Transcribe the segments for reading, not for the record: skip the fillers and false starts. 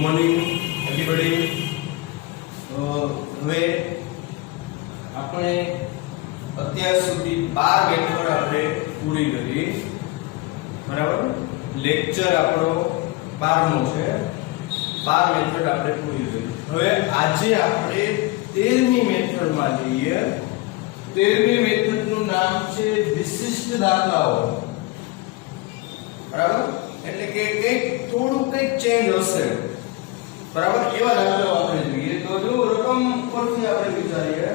Morning everybody. હવે આપણે અત્યાર સુધી 12 મેથડ આપણે પૂરી કરી. બરાબર, લેક્ચર આપણો 12મો છે. 12 મેથડ આપણે પૂરી કરી. હવે આજે આપણે 13મી મેથડમાં જઈએ. 13મી મેથડનું નામ છે વિશિષ્ટ દાખલાઓ. બરાબર, એટલે કે કંઈક થોડું કંઈક ચેન્જ હશે. બરાબર, એવા દાખલાઓ આપણે જોઈએ. તો જો રકમ પરથી આપણે વિચારીએ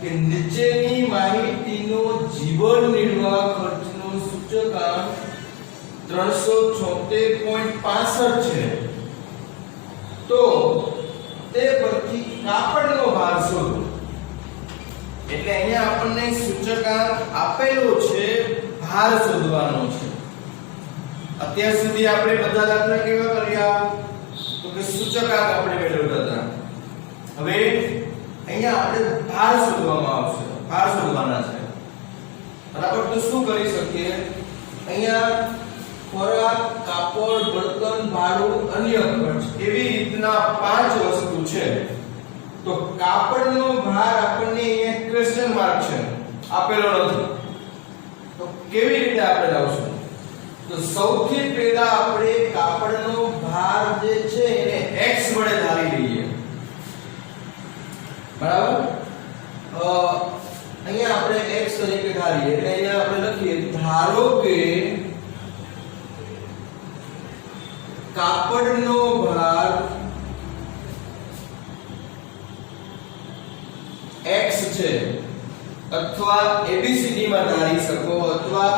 કે નીચેની માહિતીનો જીવન નિર્વાહ ખર્ચનો સૂચકાંક 376.65 છે, તો તે પરથી કાપડનો ભાર શોધો. એટલે અહીંયા આપણને સૂચકાંક આપેલો છે, ભાર શોધવાનો છે. અત્યાર સુધી આપણે બધા દાખલા કેવા કર્યા? તો કે સૂચકાંક આપણે મેળવતા હતા. હવે અહીંયા આપણે ભાર શોધવામાં આવશે, ભાર શોધવાના છે. બરાબર, તો શું કરી શકીએ? અહીંયા ખોરાક, કાપડ, બળતણ, ભાડું, અન્ય ખર્ચ એવી રીતના 5 વસ્તુ છે. તો કાપડનો ભાર આપણને અહીંયા ક્વેશ્ચન માર્ક છે, આપેલો નથી. તો કેવી રીતે આપણે લાવશું? તો સૌથી પહેલા આપણે કાપડનો ભાર જે છે એને x વડે ધારી લઈએ. બરાબર, અહીંયા આપણે x તરીકે ધારીએ. એટલે અહીંયા આપણે લખીએ, ધારો કે કાપડનો ભાર x છે, અથવા ABCD માં ધારી શકો, અથવા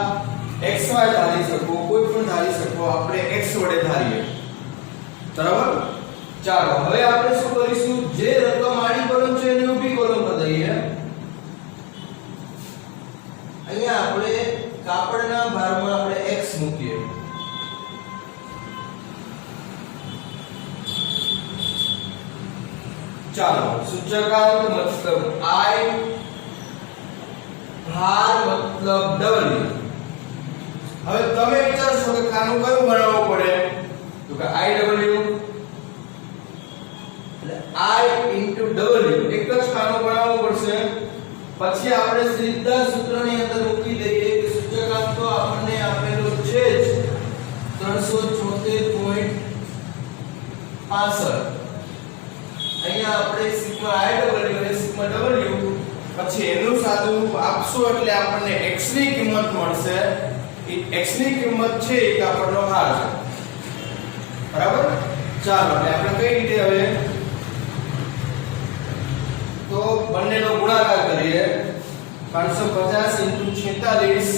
XY ધારી શકો, કોઈ પણ ધારી શકો. આપણે x વડે ધારીએ. બરાબર, ચાલો હવે આપણે શું કરીશું? જે રકમ આડી કોલમ છે એને ઊભી કોલમ પર દઈએ. અહીંયા આપણે કાપડના ભારમાં આપણે x મૂકીએ. ચાલો, સૂચકાંક મતલબ I, ભાર મતલબ W. હવે તમે વિચારશો કે આનું કયું બનાવવું પડે? તો કે IW એટલે I * W, એક જ ખાનું બનાવવું પડશે. પછી આપણે સીધા સૂત્રની અંદર મૂકી દઈએ કે સૂચકાંક તો આપણને આપેલો છે જ 376.65. અહીંયા આપણે સિગ્મા IW અને સિગ્મા W, પછી એનું સાદું આપશો એટલે આપણને x ની કિંમત મળશે. x ની કિંમત છે એ કાપડનો ભાર છે. બરાબર, ચાલો એટલે આપણે કઈ રીતે હવે તો બંનેનો ગુણાકાર કરીએ. 550 * 46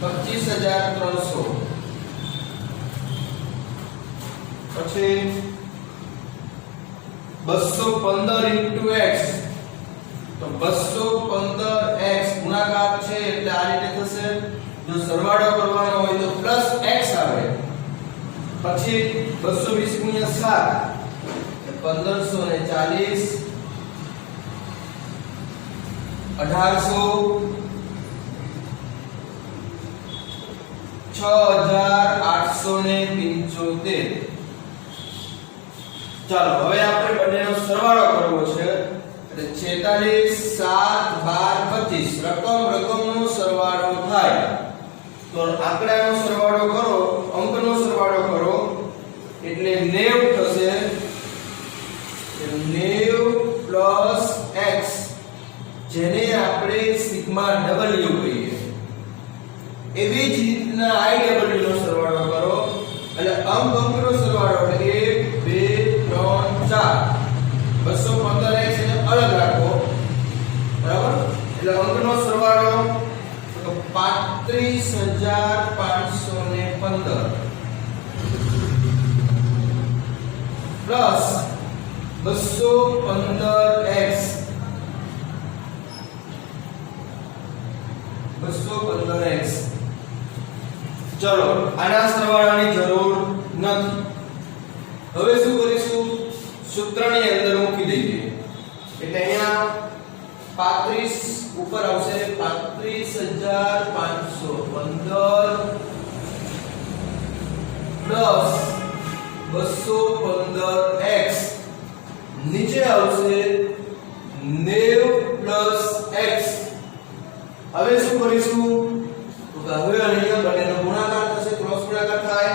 25300. પછી 215 * x, તો 215x ગુણાકાર છે એટલે આ રીતે થશે. જો સરવાળો કરવાનો હોય તો +x આવે. પછી 220 * 7 1540, 1800, 6875. ચાલો હવે આપણે બંનેનો સરવાળો કરવો છે. એટલે 46 7 12 25 રકમનો સરવાળો થાય. તો આંકડાનો સરવાળો કરો, અંકનો સરવાળો કરો એટલે 90 થશે. 90 + x, જેને આપણે સિગ્મા W કહીએ. એવી જ રીતના IW નો સરવાળો કરો. એટલે અંકનો સરવાળો એટલે 1 2 3 4. 215x એને અલગ રાખો. બરાબર, એટલે અંકનો સરવાળો તો 35515 પ્લસ 215x 215x. ચલો, આના સરવાળાની જરૂર નથી. હવે શું કરીશું? સૂત્રની અંદર મૂકી દઈએ. એટલે અહીંયા 35 ઉપર આવશે 35515 પ્લસ 215x નીચે આવશે 90 પ્લસ x. હવે શું કરીશું તો હવે અહીંયા બંનેનો ગુણાકાર થશે, ક્રોસ ગુણાકાર થાય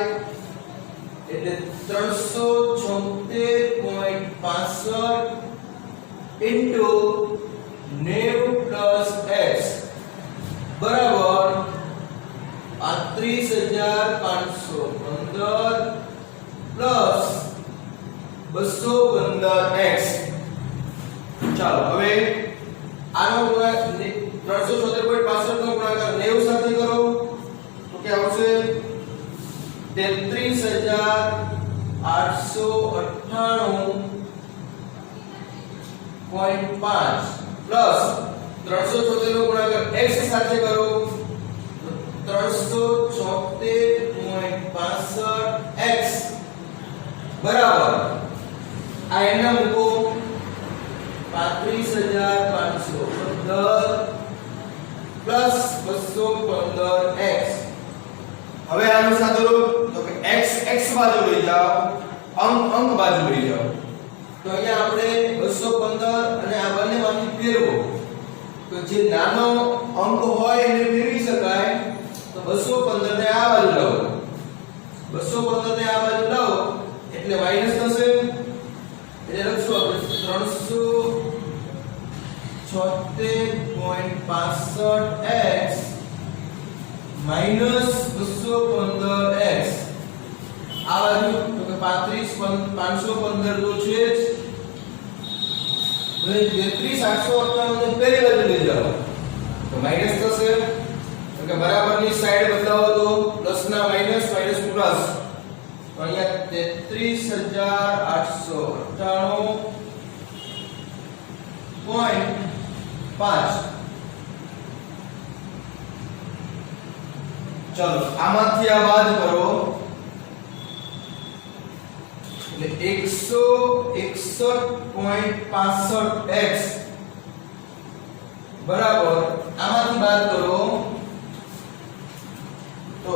એટલે 376.65 ઇન્ટુ 90 પ્લસ x બરાબર 35,515 પ્લસ 215x. ચાલો હવે આનો ગુણાકાર 376.65 નો ગુણાકાર 90 સાથે કરો તો કે આવશે 33,898.5 પ્લસ 376 નો ગુણાકાર x સાથે કરો 376.65x બરાબર આ એના મૂકો 35,515 પ્લસ 215x. હવે આનું સાથે લો તો કે x x બાજુ લઈ જાઓ, અંક બાજુ લઈ જાઓ તો અહીંયા આપણે 215 અને આ બંનેમાંથી ફેરવો તો જે નાનો અંક હોય એને ફેરવી શકાય તો 215 ને આ બાજુ લાવો, 215 ને આ બાજુ લાવો એટલે માઈનસ થશે એટલે લખશું આપણે 376.65x માઈનસ 215x આ બાજુ તો કે 35,515 તો છે જ હવે 33,898 ને પેલી બાજુ લઈ જાઓ તો માઈનસ થશે તો કે બરાબરની સાઈડ બદલાવો તો પ્લસ ના માઈનસ માઈનસ પ્લસ તો અહીંયા 33,898.5. ચલો આમાંથી આ બાદ કરો એટલે 161.65x બરાબર આમાંથી બાદ કરો તો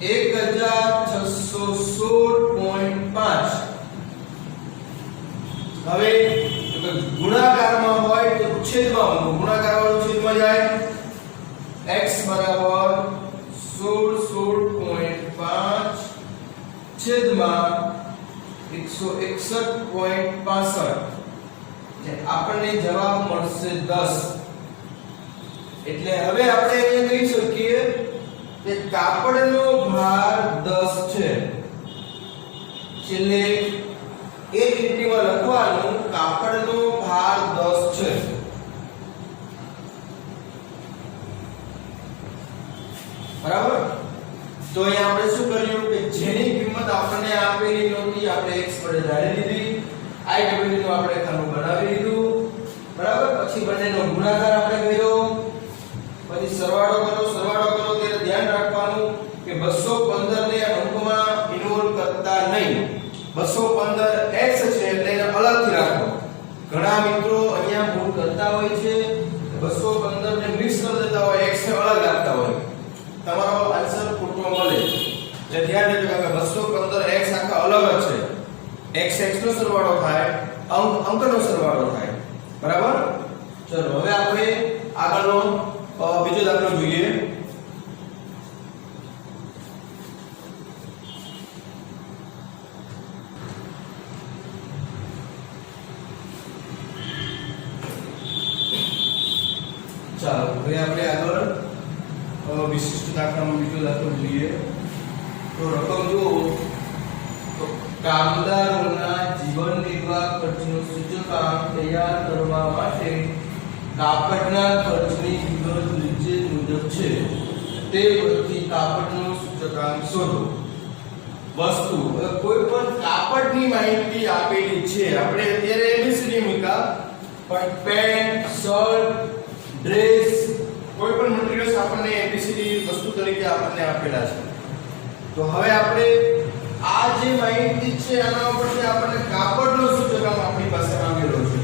1616.5. હવે ગુણાકારમાં હોય તો છેદમાં મૂકો, ગુણાકાર વાળું છેદમાં જાય x બરાબર 16.5 છેદમાં 161.65 જે આપણને જવાબ મળશે 10. એટલે હવે આપણે અહીંયા કહી શકીએ કે કાપડનો ભાર 10 છે. છેલ્લે એક લીટીમાં લખવાનું કાપડનો ભાર 10 છે. બરાબર તો અહીંયા આપણે શું કર્યું કે જેની કિંમત આપણને આપેલી નહોતી આપણે x વડે ધારી લીધી, iw નું આપણે ખાનું બનાવી લીધું બરાબર. પછી બંનેનો ગુણાકાર આપણે કર્યો, પછી સરવાળો કરો ત્યારે ધ્યાન રાખવાનું કે 215 ને અંકમાં ઇન્વોલ્વ કરતા નહીં. 215 x છે એટલે એને અલગથી રાખો. ઘણા મિત્રો અહીંયા ભૂલ કરતા હોય છે 215 ને મિક્સ કરી દેતા હોય, x ને અલગ રાખતા હોય, તમારો આન્સર ખોટો મળે. એટલે ધ્યાન રાખજો કે 215 x આખા અલગ જ છે. x x નો સરવાળો થાય, અંકનો સરવાળો થાય બરાબર. ચલો હવે આપણે આગળનો બીજો દાખલો જોઈએ. ચાલો હવે આપણે આગળ વિશિષ્ટ દાખલામાં બીજો દાખલો જોઈએ. તો રકમ જુઓ તો કામદારોના જીવન નિર્વાહ ખર્ચનું સૂચકાંક તૈયાર કરવા માટે કાપડના ખર્ચની વિગત નીચે મુજબ છે. તે પરથી કાપડનો સૂચકાંક શોધો. વસ્તુ કોઈ પણ કાપડની માહિતી આપેલી છે. આપણે અત્યારે એબીસીડી મૂકા પણ પેન્ટ, શર્ટ, ડ્રેસ કોઈ પણ મટીરીયલ્સ આપણને એબીસીડી વસ્તુ તરીકે આપણને આપેલા છે. તો હવે આપણે આ જે માહિતી છે આના ઉપરથી આપણને કાપડનો સૂચકાંક આપણી પાસે માંગેલો છે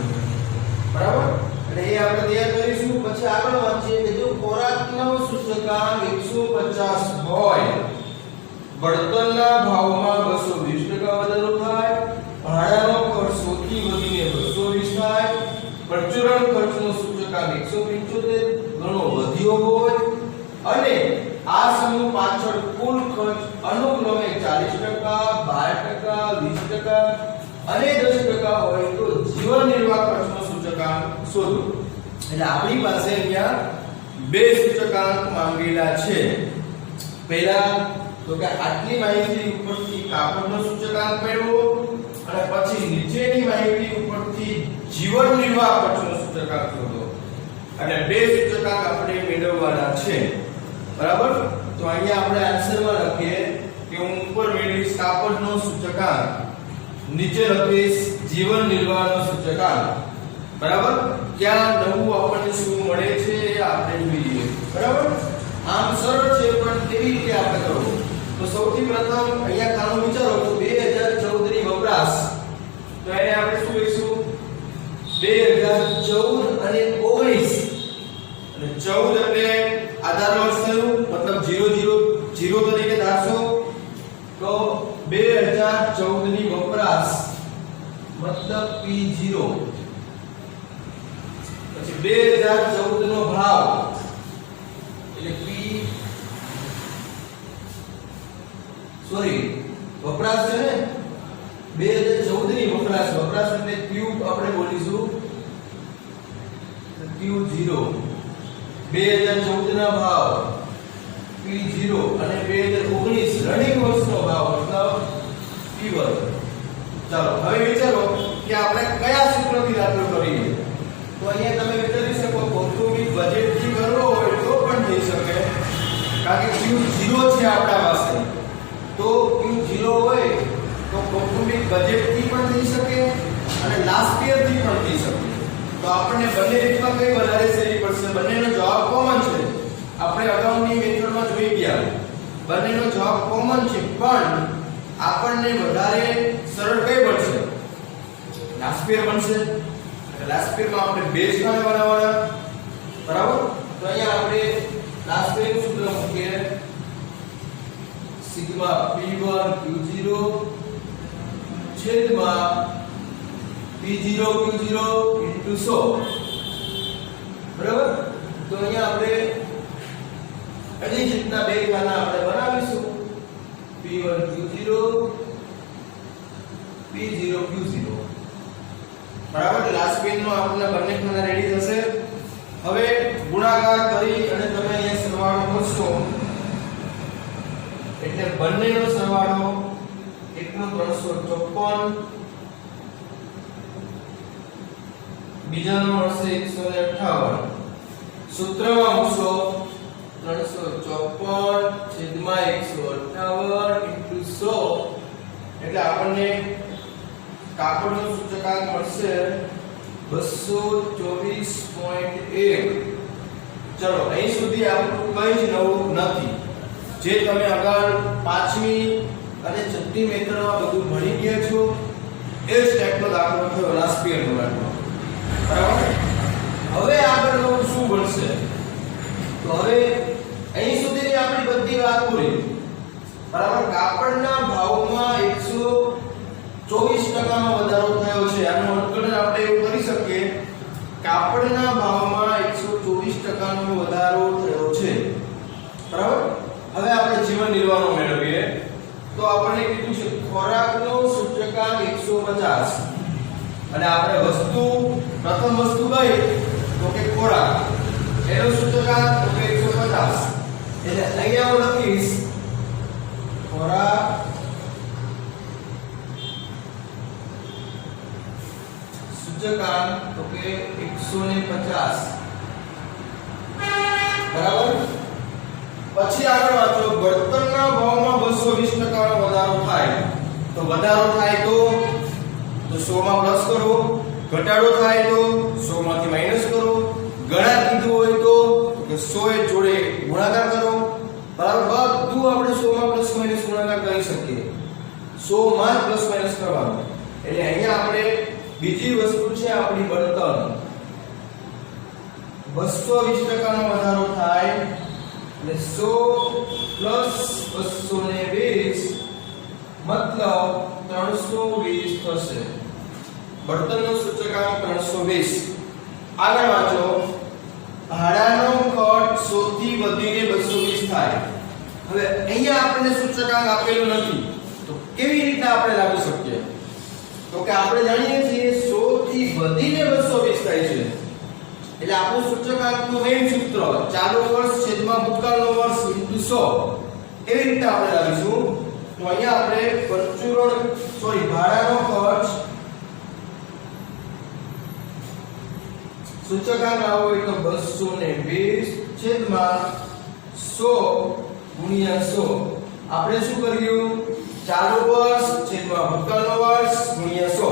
બરાબર. એટલે એ આપણે તૈયાર કરીશું. પછી આગળ વાંચીએ કે જો ખોરાકનો સૂચકાંક 150 હોય બળતણના ભાવમાં 220% વધારો થાય, ભાડાનો ખર્ચ 100 થી વધીને 220 થાય, પરચુરણ ખર્ચનો સૂચકાંક 175 ગણો વધ્યો હોય અને આ સમૂહ પાછળ કુલ ખર્ચ અનુક્રમે 40%, 12%, 20% અને 10% હોય તો જીવન નિર્વાહ ખર્ચનો સૂચકાંક શોધો. એટલે આપણી પાસે અહીંયા બે સૂચકાંક માંગેલા છે. પહેલા તો કે આટલી માહિતી ઉપરથી કાપડનો સૂચકાંક મેળવો અને પછી નીચેની માહિતી ઉપરથી જીવન નિર્વાહ ખર્ચનો સૂચકાંક શોધો. અને બે સૂચકાંક આપણે મેળવવાના છે. બરાબર? તો અહીંયા આપણે આન્સરમાં લખીએ કે હું ઉપર મેળવીશ કાપડનો સૂચકાંક, નીચે લખીશ જીવન નિર્વાહનો સૂચકાંક. બરાબર? ક્યાં નવું આપણને શું મળે છે એ આપણે જોઈએ. બરાબર? આમ સરળ છે પણ કેવી રીતે આપણે કરવું? તો સૌથી પ્રથમ અહીંયા ખાનું વિચારો તો 2014 ની વપરાશ, તો એને આપણે શું કહીશું? 2014 અને 19. અને 14 એટલે આધાર વર્ષ થયું, મતલબ 000 તરીકે ધારશો. તો 2014 ની વપરાશ મતલબ P0. પછી 2014 નો ભાવ એટલે વપરાશ છે ને 2014 ની વપરાશ એટલે Q આપણે બોલીશું Q0. 2014 ના ભાવ P0 અને 2019 રનિંગ વર્ષનો ભાવ મતલબ P1. ચાલો હવે વિચારો કે આપણે કયા સૂત્રથી દાખલો કરીએ. તો અહીંયા તમે વિચારી શકો કૌટુંબિક બજેટ થી કરવો હોય તો પણ થઈ શકે, કારણ કે Q0 છે આપણા પાસે. તો Q0 હોય તો કૌટુંબિક બજેટ થી પણ થઈ શકે અને લાસ્ટ યર થી પણ થઈ શકે. તો આપણને બંને રીતમાં કઈ વધારે સહેલી પડશે? બંનેનો જવાબ કોમન છે. આપણે અગાઉની મેથડમાં જોઈ ગયા, બંનેનો જવાબ કોમન છે, પણ આપણને વધારે સરળ કઈ પડશે? લાસ્ટ યર બનશે. લાસ્ટ યર માં આપણે બે સ્થાને બનાવવાના. બરાબર? તો અહીંયા આપણે લાસ્ટ યર નું સૂત્ર મૂકીએ સિગ્મા P1 Q0 છેદમાં P0 Q0 into 100. બરાબર? તો અહીંયા આપણે આની રીતના બે ખાના આપણે બનાવીશું. P1 Q0 P0 Q0. બરાબર? લાસ્ટ પેજ નો આપણને બંને ખાના રેડી થશે. હવે ગુણાકાર કરી અને તમે અહીંયા સરવાળો કરશો એટલે બંનેનો સરવાળો 1/354, બીજાનો મળશે 158. સૂત્રમાં મૂકશો 354 છેદમાં 158 into 100 એટલે આપણને કાપડનો સૂચકાંક મળશે 224.1. ચલો અહીં સુધી આપણું કંઈ જ નવું નથી. જે તમે આગળ 5મી અને 6મી મેથડમાં બધું ભણી ગયા છો એ જ ટાઈપનો દાખલો થયો લાસ્ટ યર નો. બરાબર? હવે આગળ નવું શું બનશે? તો હવે અહીં સુધીની આપણી બધી વાત પૂરી. બરાબર? કાપડના ભાવમાં 124% નો વધારો થયો છે. આનું અર્થઘટન આપણે એવું કરી શકીએ, કાપડના ભાવમાં 124% નો વધારો થયો છે. બરાબર? હવે આપણે જીવન નિર્વાહનો મેળવીએ. તો આપણને કીધું છે ખોરાકનો સૂચકાંક 150 અને આપણે પ્રથમ વસ્તુ કઈ? તો કે ખોરાક. એનો સૂચકાંક તો કે 150. એટલે અહીંયા હું લખીશ ખોરાક સૂચકાંક તો કે 150. બરાબર? પછી આગળ વાંચો બળતણના ભાવમાં 220% નો વધારો થાય. તો વધારો થાય તો 100 માં પ્લસ કરો, ઘટાડો થાય તો 100 માંથી માઈનસ કરો, ગણા કીધું હોય તો 100 એ જોડે ગુણાકાર કરો. બરાબર? બધું આપણે 100 માં પ્લસ માઈનસ ગુણાકાર કરી શકીએ. 100 માં પ્લસ માઈનસ કરવાનું. એટલે અહીંયા આપણે બીજી વસ્તુ છે આપણી બળતણ. 220% નો વધારો થાય એટલે 100 પ્લસ 220 મતલબ 320 થશે. બળતણનો સૂચકાંક 320. આગળ વાંચો. ભાડાનો ખર્ચ 100 થી વધીને 220 થાય. હવે અહીંયા આપણને સૂચકાંક આપેલું નથી તો કેવી રીતે આપણે લાવી શકીએ? તો કે આપણે જાણીએ છીએ 100 થી વધીને 220 થાય છે એટલે આપણું સૂચકાંકનું મેઇન સૂત્ર ચાલુ વર્ષ છેદમાં ભૂતકાળનો વર્ષ ઇન્ટુ 100 એવી રીતે આપણે લાવીશું. તો અહીંયા આપણે ભાડાનો ખર્ચ સૂચકાંક આવો હોય તો 220 છેદમાં 100 ગુણ્યા 100. આપણે શું કર્યું? ચાલુ વર્ષ છેદમાં ભૂતકાળનો વર્ષ ગુણ્યા 100.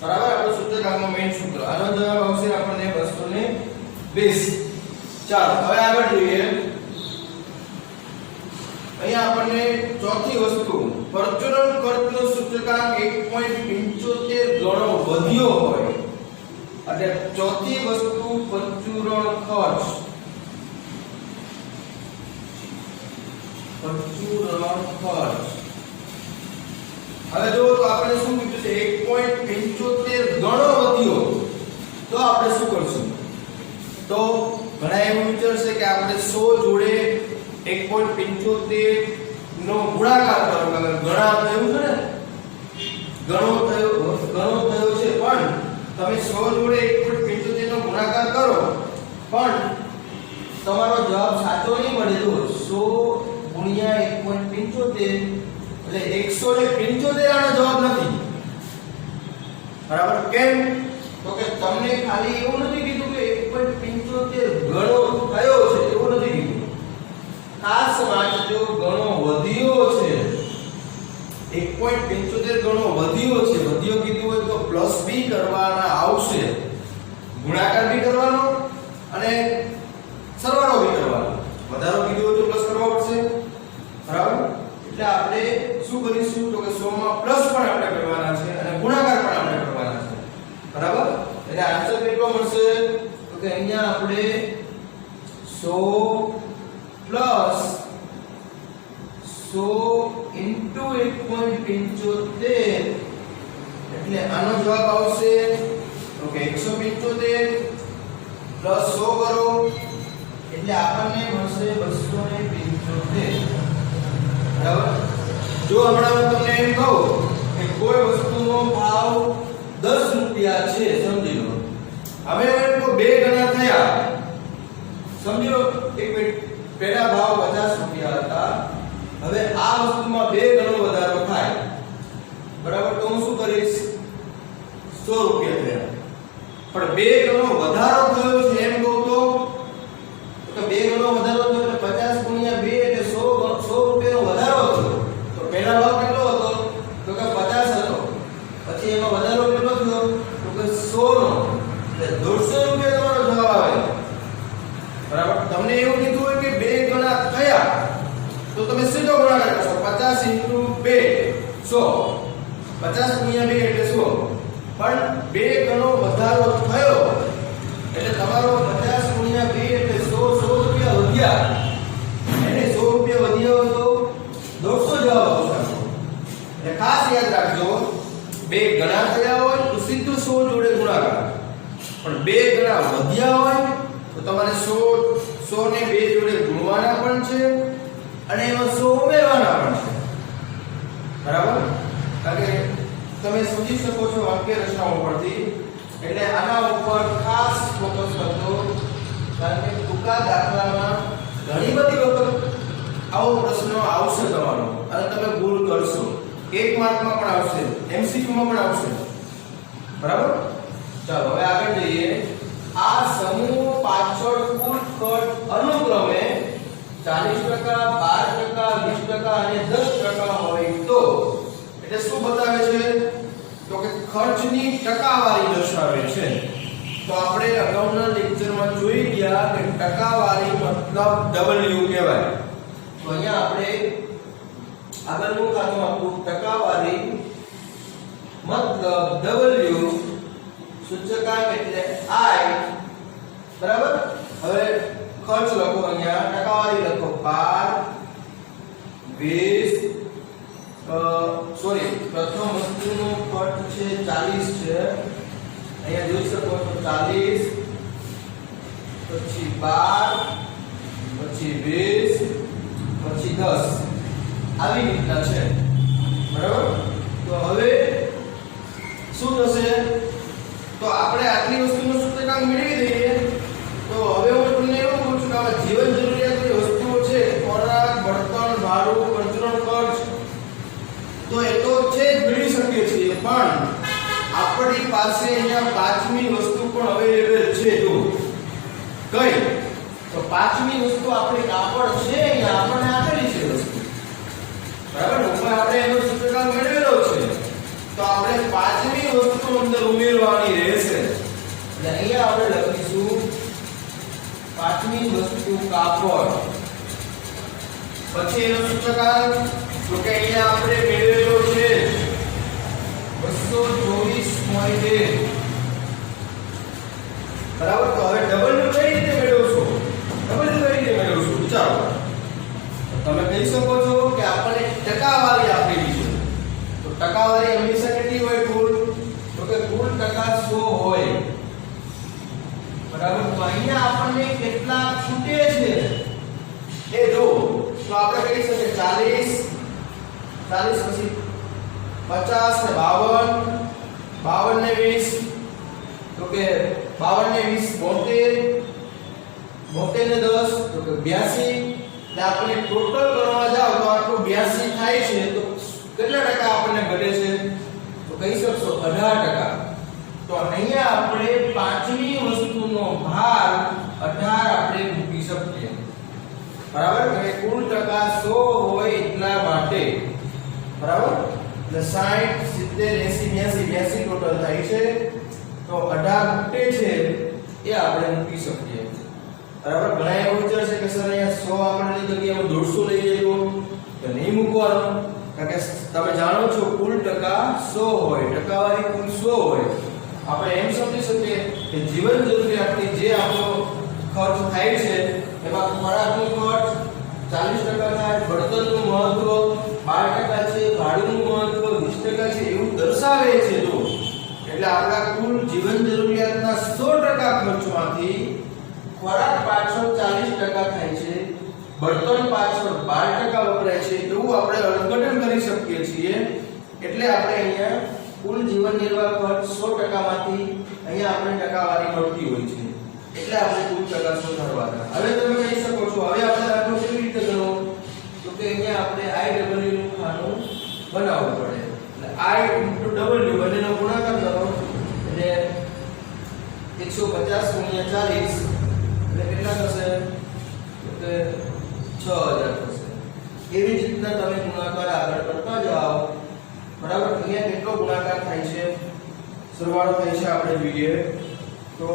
બરાબર? આપણું સૂચકાંકનું મેઇન સૂત્ર. આનો જવાબ આવશે આપણને 220. ચાલો હવે આગળ જોઈએ. અહીંયા આપણને ચોથી વસ્તુ પરચુરણ ખર્ચનો સૂચકાંક 1.75 ગણો વધ્યો હોય એટલે ચોથી વસ્તુ પરચુરણ ખર્ચ. હવે જો તો આપણે શું કીધું છે 1.75 ગણો વધ્યો તો આપણે શું કરશું? તો ઘણા એવું વિચારશે કે આપણે 100 જોડે 1.75 નો ગુણાકાર કરો કે ગણા થયું છે ને ગણો થયો છે પણ તમે 100 જોડે 1.75 નો ગુણાકાર કરો પણ તમારો જવાબ સાચો નહીં મળે. જો 100 ગુણ્યા 1.75 એટલે 175 આનો જવાબ નથી. બરાબર? કેમ? તો કે તમને ખાલી એવું નથી કીધું કે 1.75 ગણો થયો છે એવું નથી કીધું. ખાસ વાંચજો ગણો વધ્યો છે. 1.75 ગણો વધ્યો છે. વધ્યો કીધું હોય તો પ્લસ બી કરવાના આવશે. ગુણાકાર બી કરવાનો અને સરવાળો બી કરવાનો. વધારો કીધું હોય તો પ્લસ કરવા પડશે. બરાબર? એટલે આપણે શું કરીશું તો કે 100 માં પ્લસ પણ આપણે કરવાના છે અને ગુણાકાર પણ આપણે કરવાના છે. બરાબર? એટલે આન્સર કેટલો મળશે તો કે અહીંયા આપણે 100 પ્લસ 100 ઇન્ટુ 1.75 એટલે આનો જવાબ આવશે તો કે 175 પ્લસ 100 કરો એટલે આપણને મળશે 275. બરાબર? જો હમણાં હું તમને એમ કહું કે કોઈ વસ્તુનો ભાવ 10 રૂપિયા છે સમજી લો. હવે એમ તો બે ગણા થયા. સમજી લો એક મિનિટ પહેલા ભાવ 50 રૂપિયા હતા. હવે આ વસ્તુમાં બે ગણો વધારો થાય. બરાબર? તો હું શું કરીશ? 100 રૂપિયા થયા. પણ બે ગણો વધારો થયો છે એમ કહું તો બે ગણો વધારો થયો એટલે 50 ગુણ્યા 2 એટલે 100 રૂપિયાનો વધારો થયો. તો પહેલા ભાવ કેટલો હતો તો કે 50 હતો. પછી એમાં વધારો કેટલો થયો તો કે 100 નો એટલે 150 રૂપિયા તમારો જવાબ આવે. બરાબર? તમને એવું કીધું હોય કે બે ગણા થયા તો તમે સીધો ગુણાકાર કરશો 50 * 2 100. 50 ગુણ્યા 2 એટલે 100. પણ બે ગણો વધારો થયો એટલે તમારો 50 ગુણ્યા 2 એટલે 100 રૂપિયા વધ્યા. એને 100 રૂપિયા વધ્યો તો 250 જવાબ આવશે. એટલે ખાસ યાદ રાખજો બે ગણા થયા હોય તો સીધું 100 જોડે ગુણાકાર. પણ બે ગણા વધ્યા હોય તો તમારે 100 ને 2 જોડે ગુણવાના પણ છે અને એમાં 100 ઉમેરવાના પણ છે. બરાબર? કારણ કે તમે સમજી શકો છો વાક્ય રચનાઓ પરથી. એટલે આના ઉપર ખાસ ફોકસ કરજો કારણ કે ટૂંકા દાખલામાં ઘણી બધી વખત આવો પ્રશ્ન આવશે તમારો અને તમે ભૂલ કરશો. 1 માર્કમાં પણ આવશે, MCQ માં પણ આવશે. બરાબર? ચાલો હવે આગળ જઈએ. આ સમૂહ પાછળ કુલ ખર્ચ અનુક્રમે 40%, 12%, 20% અને 10% હોય તો એટલે શું બતાવે છે તો કે ખર્ચની ટકાવારી દર્શાવે છે. તો આપણે અગાઉના લેક્ચરમાં જોઈ ગયા કે ટકાવારી મતલબ W કહેવાય. તો અહીંયા આપણે આગળનું ખાતું આપણું ટકાવારી મતલબ W સૂચકાંક એટલે I. બરાબર? હવે ખર્ચ લખો અહીંયા ટકાવારી લખો 40, પછી 12, પછી 20, પછી 10 આવી રીતના છે બરાબર. તો હવે શું થશે, તો આપણે આટલી વસ્તુનું સૂચકાંક મેળવી દઈએ. તો હવે હું તમને એવું કહું છું કે આમાં જીવન જરૂરિયાતની વસ્તુઓ છે, ખોરાક, બળતણ, ભાડું, કચરો ખર્ચ, તો એ તો છે જ મેળવી શકીએ છીએ, પણ આપણી પાસે અહીંયા પાંચમી વસ્તુ પણ અવેલેબલ છે. જો કઈ, તો પાંચમી વસ્તુ આપણી કાપડ છે, અહીંયા આપણને આપેલી છે વસ્તુ બરાબર. ઉપર આપણે એનો સૂચકાંક મેળવેલો છે, તો આપણે પાંચમી વસ્તુ અંદર ઉમેરવાની રહેશે. એટલે અહીંયા આપણે લખીશું પાંચમી વસ્તુ કાપડ. પછી એનો સૂચકાંક તો કે અહીંયા આપણે મેળવેલો છે 224.1 બરાબર. તો હવે ડબલ કઈ રીતે મેળવશો, ડબલ કઈ રીતે મેળવશો વિચારો. તમે કહી શકો છો કે આપણને ટકાવારી આપેલી છે, તો ટકાવારી હંમેશા કેટલી હોય કુલ, તો કે કુલ ટકા 100 હોય બરાબર. તો અહીંયા આપણને કેટલા છૂટે છે એ જો, તો આપણે કહી શકીએ 40 પછી 50 ને 52 ને 20, તો કે 52 ને 20 72 ને 10, તો કે 82. એટલે આપણે ટોટલ ગણવા જાવ તો આટલું 82 થાય છે. તો કેટલા ટકા આપણને ઘટે છે, તો કહી શકશો 18%. તો અહીંયા આપણે પાંચમી વસ્તુનો ભાર 18 આપણે મૂકી શકીએ બરાબર. કે કુલ ટકા 100 હોય એટલા માટે બરાબર. એટલે 60 70 80 82 ટોટલ થાય છે. તો 18 ખૂટે છે એ આપણે મૂકી શકીએ બરાબર. ઘણા એવું વિચારશે કે સર અહીંયા 100 આપણે જગ્યાએ 150 લઈ જઈએ તો નહીં મૂકવાનું, કારણ કે તમે જાણો છો કુલ ટકા 100 હોય, ટકાવારી કુલ 100 હોય. આપણે એમ સમજી શકીએ કે જીવન જરૂરિયાતની જે આપણો ખર્ચ થાય છે એમાં ખોરાકનો ખર્ચ 40% થાય, બળતણનું મહત્વ 12% છે, ભાડુંનું મહત્વ 20% છે, એવું દર્શાવે છે. જો એટલે આપણા કુલ જીવન જરૂરિયાતના 100% ખર્ચમાંથી ખોરાક પાછળ 40% થાય છે, બળતણ પાછળ 12% વપરાય છે, એવું આપણે અર્થઘટન કરી શકીએ છીએ. એટલે આપણે અહીંયા કુલ જીવન નિર્વાહ ખર્ચ 100% માંથી અહીંયા આપણે ટકાવારી મળતી હોય છે, એટલે આપણે કુલ ટકા શોધવાના. હવે તમે કહી શકો છો હવે આપણે દાખલો કેવી રીતે ગણવો, તો કે અહીંયા આપણે IW નું ખાનું બનાવવું પડે. એટલે I * W બંનેનો ગુણાકાર કરો એટલે 150 * 40 એટલે કેટલા થશે, તો કે 6000 થશે. એવી જ રીતના તમે ગુણાકાર આગળ કરતા જાઓ બરાબર. અહીંયા કેટલો ગુણાકાર થાય છે, સરવાળો થાય છે આપણે જોઈએ તો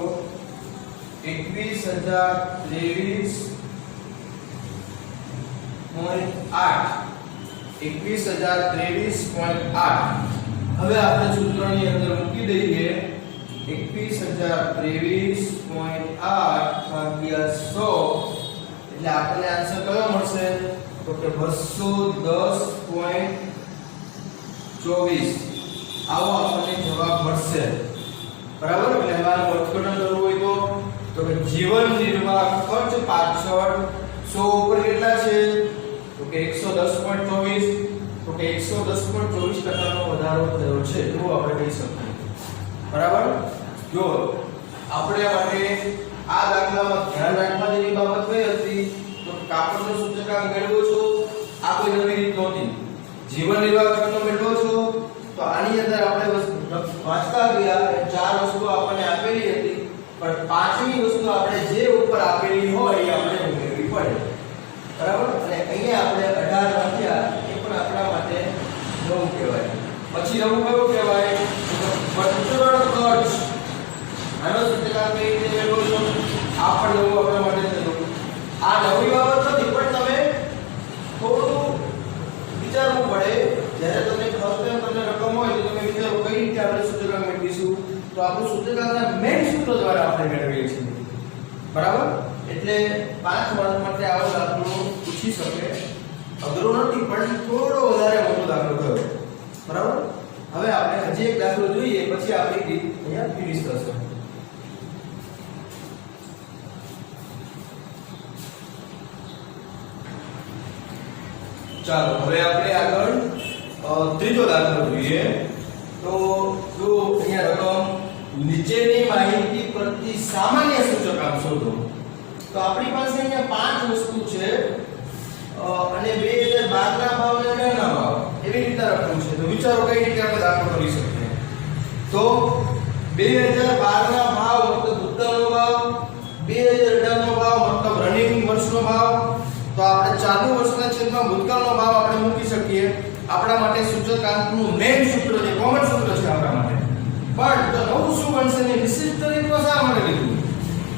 21023.8 હવે આપણે સૂત્રની અંદર મૂકી દઈએ 21023.8 ભાગ્યા 100 એટલે આપણને આન્સર કયો મળશે, તો કે 210.24 આવો આપણને જવાબ મળશે બરાબર. એટલે હવે આનું અર્થઘટન કરવું હોય તો કે જીવન નિર્વાહ ખર્ચ પાછળ 100 ઉપર કેટલા છે, તો કે 110.24, તો કે 110.24% નો વધારો થયો છે એવું આપણે કહી શકીએ બરાબર. જો આપણે માટે આ દાખલામાં ધ્યાન રાખવા જેવી બાબત કઈ હતી, તો કાપડનો સૂચકાંક મેળવો છો, આ કોઈ નવી રીત નહોતી. જીવન નિર્વાહ ખર્ચનો મેળવો છો, તો આની અંદર આપણે વાંચતા ગયા ચાર વસ્તુ આપણને આપેલી હતી, પણ પાંચમી વસ્તુ આપણે જે ઉપર આપેલી હોય એ આપણે ઉમેરવી પડે બરાબર. અને અહીંયા આપણે 18 વાંચ્યા એ પણ આપણા માટે નવું કહેવાય. પછી નવું કયું કહેવાય, બળતણ ખર્ચ. આનો સૂચકાંક કઈ રીતે મેળવો છો, આ પણ નવું આપણા માટે થયું. આ નવી બાબત નથી, પણ તમે થોડું વિચારવું પડે. જ્યારે તમે ખર્ચની તમને રકમ હોય તો તમે વિચારો કઈ રીતે આપણે સૂચકાંક મેળવીશું, તો આપણું સૂચકાંકના મેઇન સૂત્ર દ્વારા આપણે મેળવીએ છીએ બરાબર. એટલે 5 માર્ક માટે આવો દાખલો પૂછી શકે, અઘરો નથી પણ થોડો વધારે મોટો દાખલો થયો બરાબર. હવે આપણે હજી એક દાખલો જોઈએ પછી આપણી રીત અહીંયા ફિનિશ થશે. ચાલો હવે આપણે આગળ ત્રીજો દાખલો જોઈએ. તો જો અહીંયા રકમ નીચેની માહિતી પરથી સામાન્ય સૂચકાંક શોધો. તો આપણી પાસે અહીંયા પાંચ વસ્તુ છે અને 2012 ના ભાવ અને 18 ના ભાવ એવી રીતે રકમ છે. તો વિચારો કઈ રીતે આપણે દાખલો કરી શકીએ. તો 2012 ના ભાવ મતલબ ભૂતકાળનો ભાવ, 2018 નો ભાવ મતલબ રનિંગ વર્ષનો ભાવ. તો આપણે ચાલુ વર્ષના છેદમાં ભૂતકાળનો ભાવ આપણે મૂકી શકીએ. આપણા માટે સૂચકાંકનું મેઇન સૂત્ર છે, કોમન સૂત્ર છે આપણા માટે. પણ તો નવું શું બનશે ને વિશિષ્ટ રીતમાં શા માટે લીધું?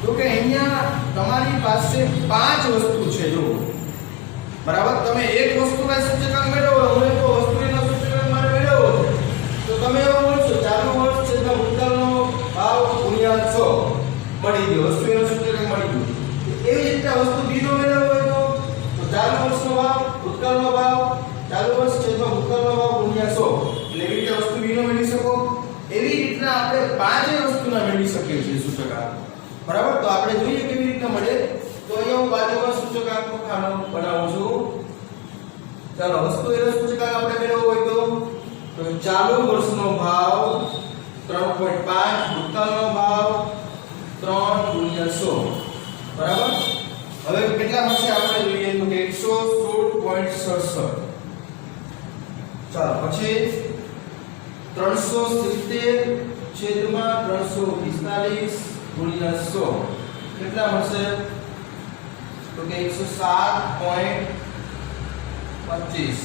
તો કે અહીંયા તમારી પાસે પાંચ વસ્તુ છે. જો બરાબર, તમે એક વસ્તુના સૂચકાંક મેળવો, હું એક વસ્તુના સૂચકાંક મારે મેળવવો છે, તો તમે એવું બોલશો ચાલુ વર્ષ છેદમાં ભૂતકાળનો ભાવ ગુણ્યા 6 મળી ગયો, વસ્તુનું સૂચકાંક મળી ગયું. એવી રીતે વસ્તુ બીજો મેળવવો હોય તો ચાલુ વર્ષનો ભાવ ભૂતકાળનો ભાવ ચાલુ વર્ષ છેદમાં ભૂતકાળનો ભાવ ગુણ્યા 100 એટલે એવી રીતે વસ્તુ બીજો મેળવી શકો. એવી રીતના આપણે પાંચેય વસ્તુના મેળવી શકીએ છીએ સૂચકાંક. બરાબર, તો આપણે જોઈએ કેવી રીતે મળે. તો અહીંયા હું બાજુમાં સૂચકાંકનો ખાનો બનાવું છું. ચાલો વસ્તુ એનો સૂચકાંક આપણે મેળવવો હોય તો ચાલુ વર્ષનો ભાવ 3.5 ભૂતકાળનો ભાવ 3 ગુણ્યા 100. બરાબર, હવે કેટલા મળશે આપણે જોઈએ તો કે 116.67. ચાલો પછી 370 છેદમાં 345 ગુણ્યા 100 કેટલા મળશે તો કે 107.25.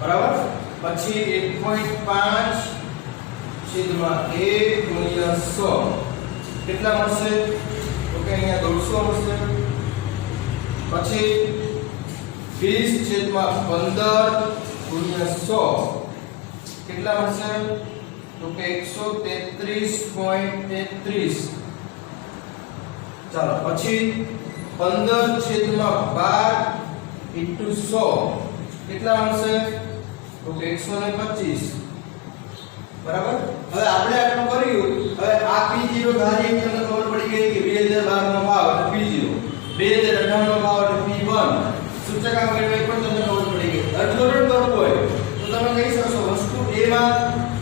બરાબર, પછી 1.5 છેદમાં 1 ગુણ્યા 100 કેટલા મળશે તો કે અહીંયા 150 મળશે. પછી 20 છેદમાં 15 ગુણ્યા 100 કેટલા મળશે તો કે 133.33. ચાલો પછી 15 છેદમાં 12 into 100 કેટલા મળશે તો કે 125. બરાબર, હવે આપણે આટલું કર્યું. હવે આ P0 ધારીએ તમને ખબર પડી ગઈ કે 2012 નો ભાવ એટલે P0, 2018 નો ભાવ એટલે P1. સૂચકાંક મેળવે પણ તમને ખબર પડી ગઈ. અર્થઘટન કરવું હોય તો તમે કહી શકશો વસ્તુ A માં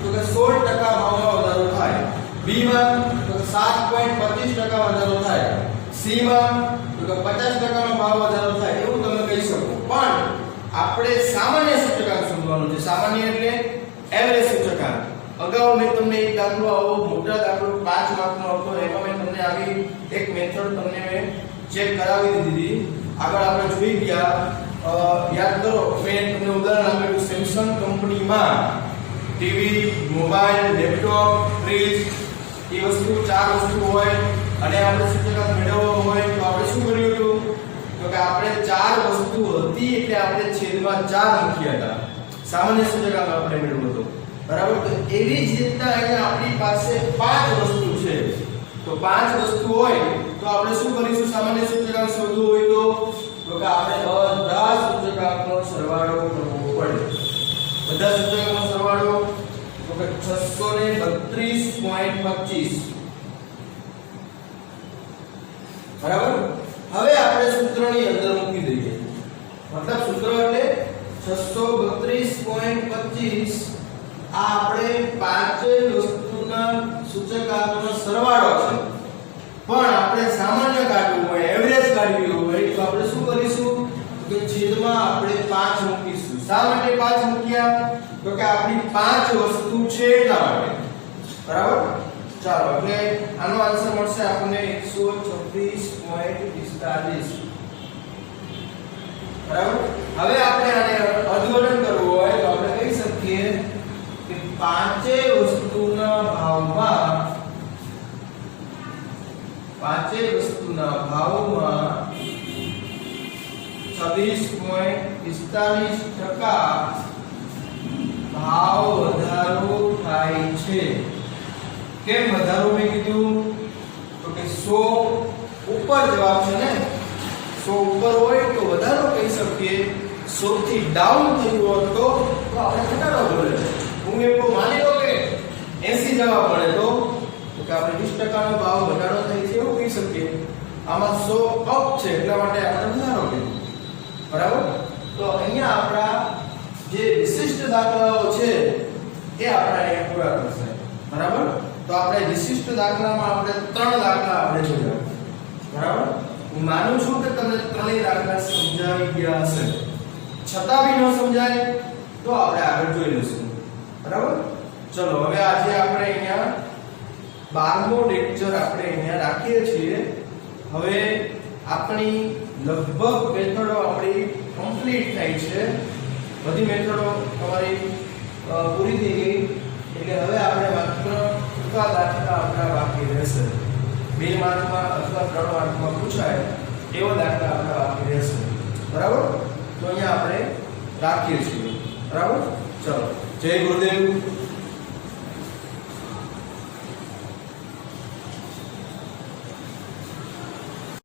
તો કે 16% ભાવમાં વધારો થાય, B માં તો કે 7.25% વધારો થાય, C માં તો કે 50% નો ભાવ વધારો થાય, એવું તમે કહી શકો. પણ આપણે સામાન્ય સૂચકાંક શોધવાનું છે. સામાન્ય એટલે એવરેજ સૂચકાંક. અગાઉ મેં તમને એક દાખલો આવો મોટા દાખલો 5 માર્કનો હતો, એમાં મેં તમને આવી એક મેથડ તમને મેં ચેક કરાવી દીધી. આગળ આપણે જોઈ ગયા. યાદ કરો મેં તમને ઉદાહરણ આપ્યું સેમસંગ કંપનીમાં TV, mobile, laptop, fridge A વસ્તુ ચાર વસ્તુ હોય અને આપણે સૂચકાંક મેળવવો હોય તો આપણે શું કર્યું હતું તો કે આપણે ચાર વસ્તુ હતી એટલે આપણે છેદમાં 4 મૂક્યા હતા. સામાન્ય સૂચકાંક આપણે મેળવ્યો હતો. બરાબર, તો એવી જ રીતના અહીંયા આપણી પાસે 5 વસ્તુ છે. તો 5 વસ્તુ હોય તો આપણે શું કરીશું? સામાન્ય સૂચકાંક શોધવું હોય તો કે આપણે બધા સૂચકાંકનો સરવાળો કરવો પડે. બધા સૂચકાંકનો સરવાળો તો કે 632.25. બરાબર, હવે આપણે સૂત્રની અંદર મૂકી દઈએ. મતલબ સૂત્ર એટલે 632.25 આ આપણે પાંચેય વસ્તુના સૂચકાંકનો સરવાળો છે. પણ આપણે સામાન્ય કાઢવું હોય, એવરેજ કાઢવી હોય તો આપણે શું કરીશું કે છેદમાં આપણે 5 મૂકીશું. શા માટે 5 મૂક્યા તો કે આપણી 5 વસ્તુ છે એટલા માટે. બરાબર, ચાલો એટલે આનો આન્સર મળશે આપણને 126.45. બરાબર, હવે આપણે આને અર્થઘટન કરવું હોય તો આપણે કહી શકીએ કે પાંચેય વસ્તુના ભાવમાં 26.45% ભાવ વધારો થાય છે. કેમ વધારો મેં કીધું તો કે 100 ઉપર જવાબ છે ને, 100 ઉપર હોય તો વધારો કહી શકીએ, 100 થી ડાઉન થયું હોત તો આપણે ઘટાડો બોલે. હું એમ કહું માની લો કે 80 જવાબ મળે તો કે આપણે 20% નો ભાવ ઘટાડો થાય છે એવું કહી શકીએ. આમાં 100 અપ છે એટલા માટે આપણે વધારો કીધું. બરાબર, તો અહીંયા આપણા જે વિશિષ્ટ દાખલાઓ છે એ આપણે અહીંયા પૂરા કરશે બરાબર તો આપણે વિશિષ્ટ દાખલામાં આપણે 3 દાખલા આપણે જોયા બરાબર હું માનું છું કે તમને ત્રણેય દાખલા સમજાવી ગયા હશે છતાં બી ન સમજાય તો આપણે આગળ જોઈ લઈશું બરાબર ચલો હવે આજે આપણે અહીંયા 12મો લેક્ચર આપણે અહીંયા રાખીએ છીએ હવે આપણી લગભગ મેથડો આપણી કમ્પ્લીટ થઈ છે બધી મેથડો તમારી પૂરી થઈ ગઈ એટલે હવે આપણે માત્ર ટૂંકા દાખલા આપણા બાકી રહેશે 2 માર્કમાં અથવા 3 માર્કમાં પૂછાય એવો દાખલા આપણા બાકી રહેશે બરાબર તો અહીંયા આપણે રાખીએ છીએ બરાબર ચલો જય ગુરુદેવ